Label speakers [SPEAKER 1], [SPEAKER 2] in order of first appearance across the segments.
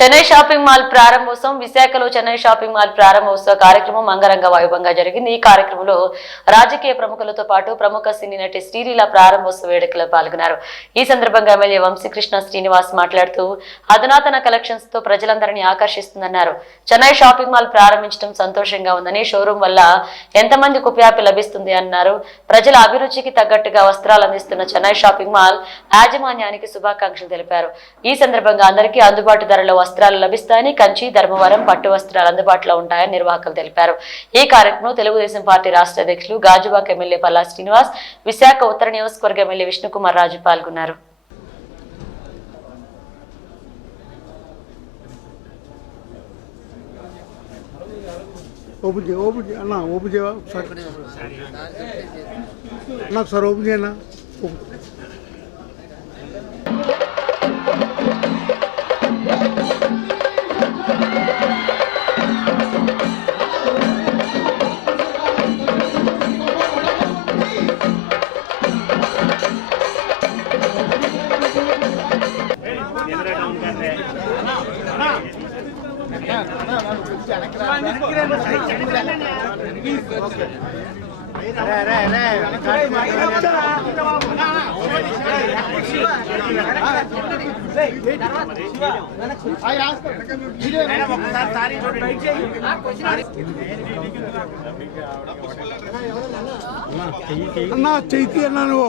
[SPEAKER 1] Chennai shopping mall ప్రారంభోత్సవం విశాఖలో Chennai shopping mall ప్రారంభోత్సవ కార్యక్రమం అంగరంగ వైభవంగా జరిగింది. ఈ కార్యక్రమంలో రాజకీయ ప్రముఖులతో పాటు ప్రముఖ సినీ నటి శ్రీలీల ప్రారంభోత్సవ వేడుకలో పాల్గొన్నారు. ఈ సందర్భంగా ఎమ్మెల్యే వంశీకృష్ణ శ్రీనివాస్ మాట్లాడుతూ అధునాతన కలెక్షన్స్తో ప్రజలందరినీ ఆకర్షిస్తుందన్నారు. చెన్నై షాపింగ్ మాల్ ప్రారంభించడం సంతోషంగా ఉందని షోరూం వల్ల ఎంతమందికి ఉపయాపి లభిస్తుంది అన్నారు. ప్రజల అభిరుచికి తగ్గట్టుగా వస్త్రాలు అందిస్తున్న చెన్నై షాపింగ్ మాల్ యాజమాన్యానికి శుభాకాంక్షలు తెలిపారు. ఈ సందర్భంగా అందరికీ అందుబాటు ధరలో వస్త్రాలు లభిస్తాయని కంచి ధర్మవరం పట్టు వస్త్రాలు అందుబాటులో ఉంటాయని నిర్వాహకులు తెలిపారు. ఈ కార్యక్రమంలో తెలుగుదేశం పార్టీ రాష్ట్ర అధ్యక్షులు గాజువాక ఎమ్మెల్యే పల్లా శ్రీనివాస్ విశాఖ ఉత్తర నియోజకవర్గ ఎమ్మెల్యే విష్ణుకుమార్ రాజు పాల్గొన్నారు.
[SPEAKER 2] ఓపెన్ చేయ ఓపెన్ చేయ అన్న ఓపెన్ చేయవా ఒకసారి అన్న ఒకసారి ఓపెన్ చేయన్నా అన్నా చైతి అన్నా నువ్వు.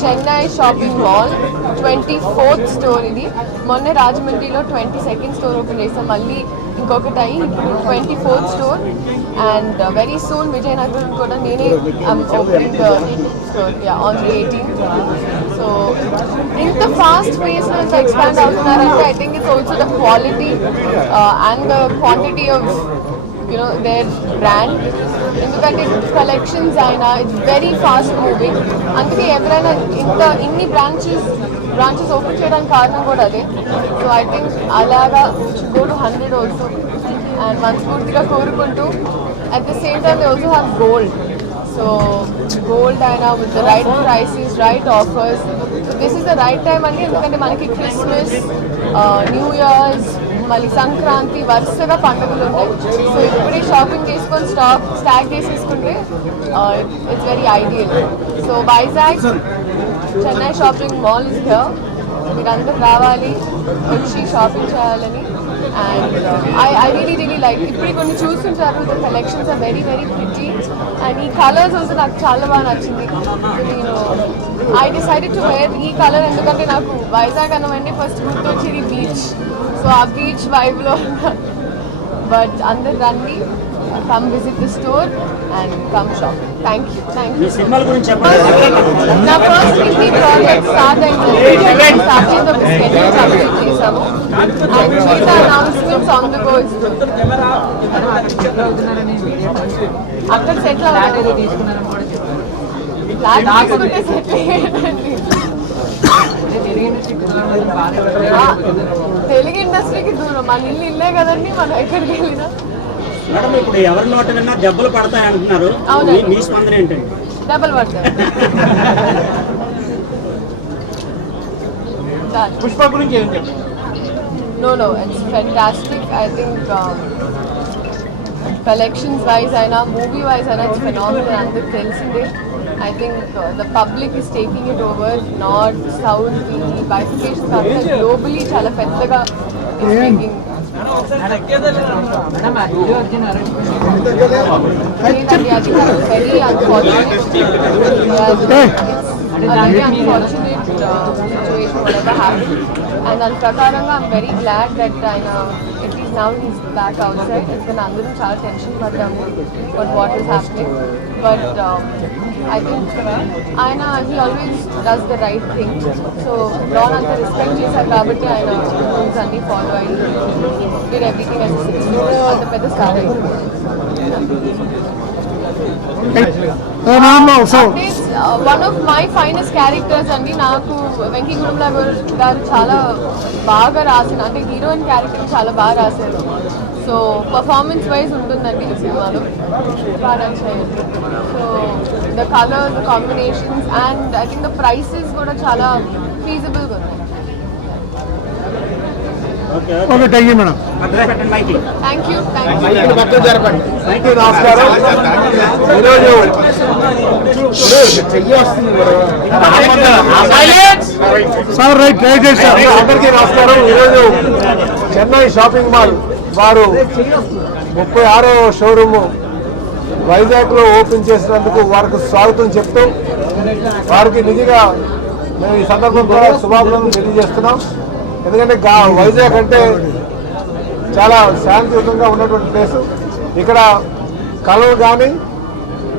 [SPEAKER 3] Chennai shopping mall twenty fourth store ఇది. మొన్న రాజమండ్రిలో ట్వంటీ సెకండ్ స్టోర్ ఓపెన్ చేసాం మళ్ళీ ఇంకొకటి అయ్యి ఇప్పుడు twenty fourth store and very soon Vizianagaram కూడా నేనే opening store on the eighteen so ఇంత ఫాస్ట్ పేస్ ఇంత expand అవుతున్నారంటే I think it's also the quality and the quantity of you know their brand ఎందుకంటే కలెక్షన్స్ అయినా it's very fast moving అందుకే ఎవరైనా ఇంత ఇన్ని బ్రాంచెస్ బ్రాంచెస్ ఓపెన్ చేయడానికి కారణం కూడా అదే. సో ఐ థింక్ అలాగా go to hundred also and మనస్ఫూర్తిగా కోరుకుంటూ at the same time also have gold so gold అయినా with the right prices right offers this is the right time అండి. ఎందుకంటే మనకి క్రిస్మస్ న్యూ ఇయర్స్ మళ్ళీ సంక్రాంతి వరుసగా పండుగలు ఉన్నాయి సో ఇప్పుడే షాపింగ్ చేసుకొని స్టాక్ స్టాక్ చేసేసుకుంటే it's very ideal so Vizag Chennai shopping mall is here మీరందరూ రావాలి వచ్చి షాపింగ్ చేయాలని. And I I really really like ఇప్పుడు కొన్ని చూస్తుంటారు the collections are very very pretty ఈ కలర్స్ ఆల్సో నాకు చాలా బాగా నచ్చింది. నేను ఐ డిసైడెడ్ టు వేర్ ఈ కలర్ ఎందుకంటే నాకు వైజాగ్ అన్నవన్నీ ఫస్ట్ గుర్తొచ్చేది బీచ్ సో ఆ బీచ్ వైబ్లో బట్ అందరు రండి come visit the store and come shop thank
[SPEAKER 4] you thank you
[SPEAKER 3] నా ఫస్ట్ హిందీ ప్రాజెక్ట్ స్టార్ట్ అయింది. స్టార్ట్ అయింది ఒక స్కెడ్యూల్ కంప్లీట్ చేసాము అండ్ మిగతా అనౌన్స్మెంట్స్ ఆన్ ద గో అక్కడ సెటిల్ అవ్వలేదు ఫ్లాట్ తీసుకుంటే సెటిల్ అయ్యేటండి ఆ, తెలుగు ఇండస్ట్రీకి దూరం. మన ఇల్లు ఇల్లే కదండి మనం ఎక్కడికి వెళ్ళినా.
[SPEAKER 4] మేడం ఇప్పుడు ఎవరి నోట విన్నా దెబ్బలు పడతాయి అంటున్నారు.
[SPEAKER 3] అవునండి.
[SPEAKER 4] మీ- మీ స్పందన ఏంటండి?
[SPEAKER 3] డబల్ పడతాయి.
[SPEAKER 4] పుష్ప గురించి ఏం చెప్పండి
[SPEAKER 3] No, no, it's fantastic. I think um, collections wise, అయినా మూవీ వైజ్ అయినా it's phenomenal. అందరికి తెలిసిందే I think the public is taking it over north south ఈ బైఫికేషన్ కాకుండా గ్లోబలీ చాలా పెద్దగా ఇస్ టేకింగ్ లేదండి అది very unfortunate very unfortunate situation whatever happened and దాని ప్రకారంగా ఐమ్ వెరీ గ్లాడ్ దట్ ఆయన at least now he's back outside. It's been అందరం చాలా టెన్షన్ పడ్డాము but what is happening. But um, I think ఆయన he always does the right thing. So Ron అంత respect చేశారు కాబట్టి ఆయన రూల్స్ అన్ని ఫాలో అయ్యి did everything as అంత పెద్ద స్టార్ అయింది one of my finest characters అండి నాకు వెంకీ గురుమల గారు చాలా బాగా రాసిన అంటే హీరోయిన్ క్యారెక్టర్ చాలా బాగా రాశారు. సో పర్ఫార్మెన్స్ వైజ్ ఉంటుందండి ఈ సినిమాలో. బాగా so the colours combinations and I think the prices కూడా చాలా ఫీజబుల్గా ఉన్నాయి.
[SPEAKER 2] Okay thank you madam sir right right sir. అందరికీ నమస్కారం. ఈరోజు చెన్నై షాపింగ్ మాల్ వారు ముప్పై ఆరో షోరూమ్ వైజాగ్లో ఓపెన్ చేసినందుకు వారికి స్వాగతం చెప్తూ. వారికి నిజంగా మేము ఈ సందర్భంగా శుభాకాంక్షలు తెలియజేస్తున్నాం. ఎందుకంటే గా వైజాగ్ అంటే చాలా శాంతియుతంగా ఉన్నటువంటి ప్లేస్. ఇక్కడ కళలు కానీ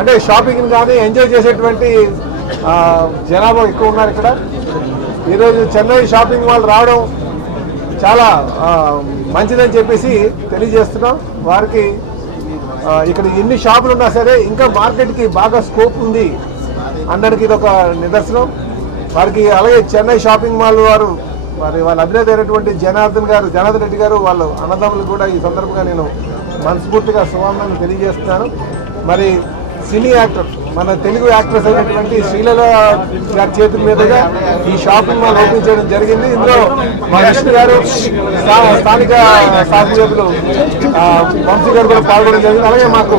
[SPEAKER 2] అంటే షాపింగ్ కానీ ఎంజాయ్ చేసేటువంటి జనాభా ఎక్కువ ఉన్నారు ఇక్కడ. ఈరోజు చెన్నై షాపింగ్ మాల్ రావడం చాలా మంచిదని చెప్పేసి తెలియజేస్తున్నాం. వారికి ఇక్కడ ఎన్ని షాపులు ఉన్నా సరే ఇంకా మార్కెట్కి బాగా స్కోప్ ఉంది. అందరికీ ఇది ఒక నిదర్శనం. వారికి అలాగే చెన్నై షాపింగ్ మాల్ వారు వారి వాళ్ళ అధినేత అయినటువంటి జనార్దన్ గారు జనార్దన్ రెడ్డి గారు వాళ్ళు అన్నదమ్ములు కూడా ఈ సందర్భంగా నేను మనస్ఫూర్తిగా శుభాకాంక్షలు తెలియజేస్తున్నాను. మరి సినీ యాక్టర్ మన తెలుగు యాక్ట్రెస్ అయినటువంటి శ్రీలల గారి చేతుల మీదుగా ఈ షాపింగ్ మాల్ ఓపెన్ చేయడం జరిగింది. ఇందులో మా గారు స్థానిక శాసనసభ్యులు వంశీ గారు కూడా పాల్గొనడం జరిగింది. అలాగే మాకు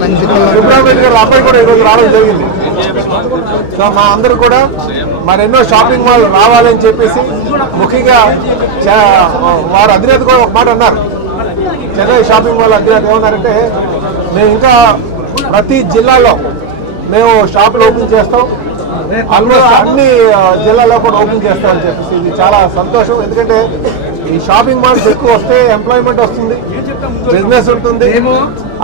[SPEAKER 2] సుబ్రహ్మణ్య గారు అబ్బాయి కూడా ఈరోజు రావడం జరిగింది. సో మా అందరూ కూడా మరెన్నో షాపింగ్ మాల్ రావాలని చెప్పేసి ముఖ్యంగా వారు అధినేత కూడా ఒక మాట అన్నారు. చెన్నై షాపింగ్ మాల్ అధినేత ఏమన్నారంటే మేము ఇంకా ప్రతి జిల్లాలో మేము షాపులు ఓపెన్ చేస్తాం. ఆల్మోస్ట్ అన్ని జిల్లాలో కూడా ఓపెన్ చేస్తామని చెప్పేసి ఇది చాలా సంతోషం. ఎందుకంటే ఈ షాపింగ్ మాల్స్ ఎక్కువ వస్తే ఎంప్లాయ్మెంట్ వస్తుంది బిజినెస్ ఉంటుంది.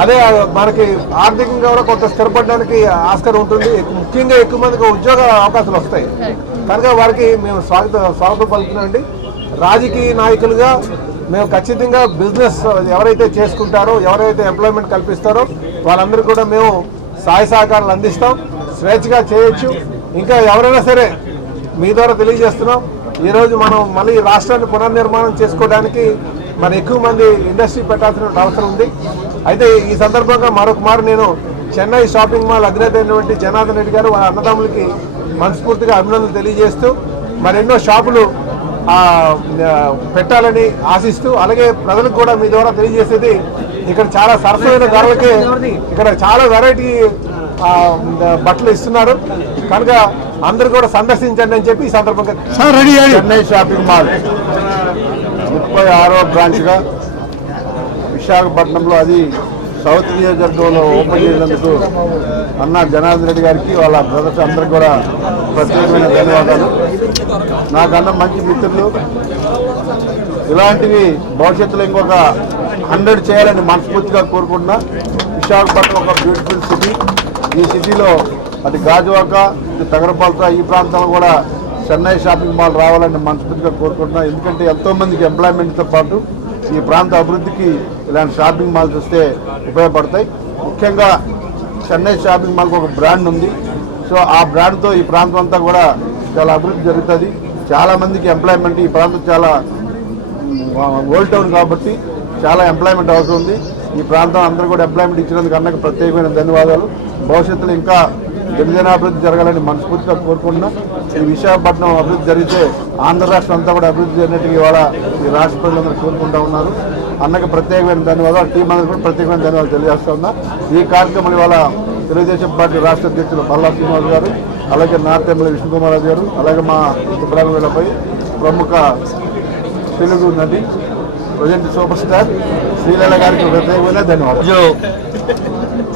[SPEAKER 2] అదే మనకి ఆర్థికంగా కూడా కొంత స్థిరపడడానికి ఆస్కారం ఉంటుంది. ముఖ్యంగా ఎక్కువ మందికి ఉద్యోగ అవకాశాలు వస్తాయి. కనుక వారికి మేము స్వాగత స్వాగతం పలుకుతున్నామండి. రాజకీయ నాయకులుగా మేము ఖచ్చితంగా బిజినెస్ ఎవరైతే చేసుకుంటారో ఎవరైతే ఎంప్లాయ్మెంట్ కల్పిస్తారో వాళ్ళందరికీ కూడా మేము సహాయ సహకారాలు అందిస్తాం. స్వేచ్ఛగా చేయొచ్చు. ఇంకా ఎవరైనా సరే మీ ద్వారా తెలియజేస్తున్నాం. ఈరోజు మనం మళ్ళీ ఈ రాష్ట్రాన్ని పునర్నిర్మాణం చేసుకోవడానికి మన ఎక్కువ మంది ఇండస్ట్రీ పెట్టాల్సిన అవసరం ఉంది. అయితే ఈ సందర్భంగా మరొక మారు నేను చెన్నై షాపింగ్ మాల్ అధినేత అయినటువంటి జనార్దన్ రెడ్డి గారు వాళ్ళ అన్నదమ్ములకి మనస్ఫూర్తిగా అభినందనలు తెలియజేస్తూ మరెన్నో షాపులు పెట్టాలని ఆశిస్తూ అలాగే ప్రజలకు కూడా మీ ద్వారా తెలియజేసేది ఇక్కడ చాలా సరసమైన ధరలకే ఇక్కడ చాలా వెరైటీ బట్టలు ఇస్తున్నారు. కనుక అందరూ కూడా సందర్శించండి అని చెప్పి ఈ సందర్భంగా చెన్నై షాపింగ్ మాల్. ముప్పై ఆరో బ్రాంచ్గా విశాఖపట్నంలో అది సౌత్ నియోజకవర్గంలో ఓపెన్ చేసినందుకు అన్న జనార్దన్ రెడ్డి గారికి వాళ్ళ బ్రదర్స్ అందరికి కూడా ప్రత్యేకమైన ధన్యవాదాలు. నాకన్నా మంచి మిత్రులు. ఇలాంటివి భవిష్యత్తులో ఇంకొక హండ్రెడ్ చేయాలని మనస్ఫూర్తిగా కోరుకుంటున్నా. విశాఖపట్నం ఒక బ్యూటిఫుల్ సిటీ ఈ సిటీలో అటు గాజువాక ఇటు తగరపాలత ఈ ప్రాంతంలో కూడా చెన్నై షాపింగ్ మాల్ రావాలని మనస్ఫూర్తిగా కోరుకుంటున్నా. ఎందుకంటే ఎంతోమందికి ఎంప్లాయ్మెంట్తో పాటు ఈ ప్రాంత అభివృద్ధికి ఇలాంటి షాపింగ్ మాల్స్ వస్తే ఉపయోగపడతాయి. ముఖ్యంగా చెన్నై షాపింగ్ మాల్కి ఒక బ్రాండ్ ఉంది. సో ఆ బ్రాండ్తో ఈ ప్రాంతం అంతా కూడా చాలా అభివృద్ధి జరుగుతుంది. చాలా మందికి ఎంప్లాయ్మెంట్ ఈ ప్రాంతం చాలా ఓల్డ్ టౌన్ కాబట్టి చాలా ఎంప్లాయ్మెంట్ అవసరం ఉంది. ఈ ప్రాంతం అందరూ కూడా ఎంప్లాయ్మెంట్ ఇచ్చినందుకు అన్నకు ప్రత్యేకమైన ధన్యవాదాలు. భవిష్యత్తులో ఇంకా గిరిజనాభివృద్ధి జరగాలని మనస్ఫూర్తిగా కోరుకుంటున్నా. ఈ విశాఖపట్నం అభివృద్ధి జరిగితే ఆంధ్ర రాష్ట్రం అంతా కూడా అభివృద్ధి జరిగినట్టు ఇవాళ ఈ రాష్ట్ర ప్రజలందరూ కోరుకుంటా ఉన్నారు. అన్నకు ప్రత్యేకమైన ధన్యవాదాలు టీం అందరూ కూడా ప్రత్యేకమైన ధన్యవాదాలు తెలియజేస్తా ఉన్నా. ఈ కార్యక్రమం ఇవాళ తెలుగుదేశం పార్టీ రాష్ట్ర అధ్యక్షులు పల్లా శ్రీనివాస్ గారు అలాగే నార్త్ ఎమ్మెల్యే విష్ణుకుమార్ రాజు గారు అలాగే మా ఇబ్రాహిం వీళ్ళపై ప్రముఖ తెలుగు నటి ప్రజెంట్ సూపర్ స్టార్ శ్రీలీల గారికి ప్రత్యేకమైన ధన్యవాదాలు.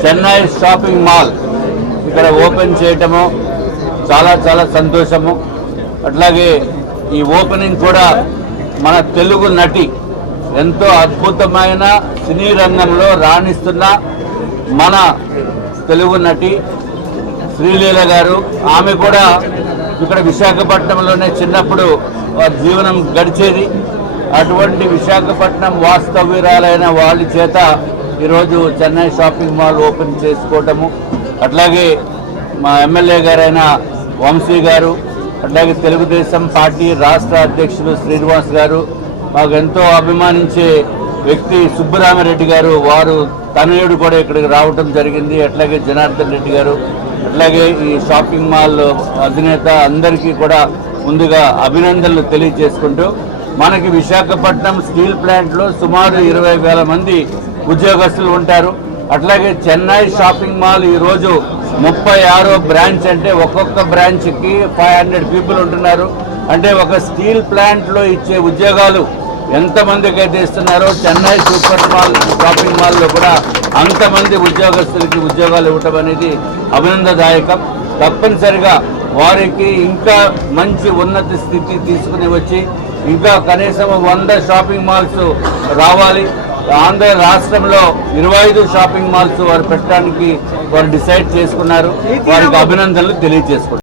[SPEAKER 5] చెన్నై షాపింగ్ మాల్ ఇక్కడ ఓపెన్ చేయటము చాలా చాలా సంతోషము. అట్లాగే ఈ ఓపెనింగ్ కూడా మన తెలుగు నటి ఎంతో అద్భుతమైన సినీ రంగంలో రాణిస్తున్న మన తెలుగు నటి శ్రీలీల గారు. ఆమె కూడా ఇక్కడ విశాఖపట్నంలోనే చిన్నప్పుడు జీవనం గడిచేది. అటువంటి విశాఖపట్నం వాస్తవ్యురాలైన వాళ్ళ చేత ఈరోజు చెన్నై షాపింగ్ మాల్ ఓపెన్ చేసుకోవటము అట్లాగే మా ఎమ్మెల్యే గారైన వంశీ గారు అట్లాగే తెలుగుదేశం పార్టీ రాష్ట్ర అధ్యక్షులు శ్రీనివాస్ గారు మాకు ఎంతో అభిమానించే వ్యక్తి సుబ్బరామరెడ్డి గారు వారు తనయుడు కూడా ఇక్కడికి రావటం జరిగింది. అట్లాగే జనార్దన్ రెడ్డి గారు అట్లాగే ఈ షాపింగ్ మాల్ అధినేత అందరికీ కూడా ముందుగా అభినందనలు తెలియజేసుకుంటూ మనకి విశాఖపట్నం స్టీల్ ప్లాంట్లో సుమారు ఇరవై వేల మంది ఉద్యోగస్తులు ఉంటారు. అట్లాగే చెన్నై షాపింగ్ మాల్ ఈరోజు ముప్పై ఆరో బ్రాంచ్ అంటే ఒక్కొక్క బ్రాంచ్కి ఫైవ్ హండ్రెడ్ పీపుల్ ఉంటున్నారు. అంటే ఒక స్టీల్ ప్లాంట్లో ఇచ్చే ఉద్యోగాలు ఎంతమందికి అయితే ఇస్తున్నారో చెన్నై సూపర్ మాల్ షాపింగ్ మాల్లో కూడా అంతమంది ఉద్యోగస్తులకి ఉద్యోగాలు ఇవ్వటం అనేది అభినందదాయకం. తప్పనిసరిగా వారికి ఇంకా మంచి ఉన్నత స్థితి తీసుకుని వచ్చి ఇంకా కనీసం వంద షాపింగ్ మాల్స్ రావాలి. ఆంధ్ర రాష్ట్రంలో ఇరవై ఐదు షాపింగ్ మాల్స్ వారు పెట్టడానికి వారు డిసైడ్ చేసుకున్నారు. వారికి అభినందనలు తెలియజేసుకుంటారు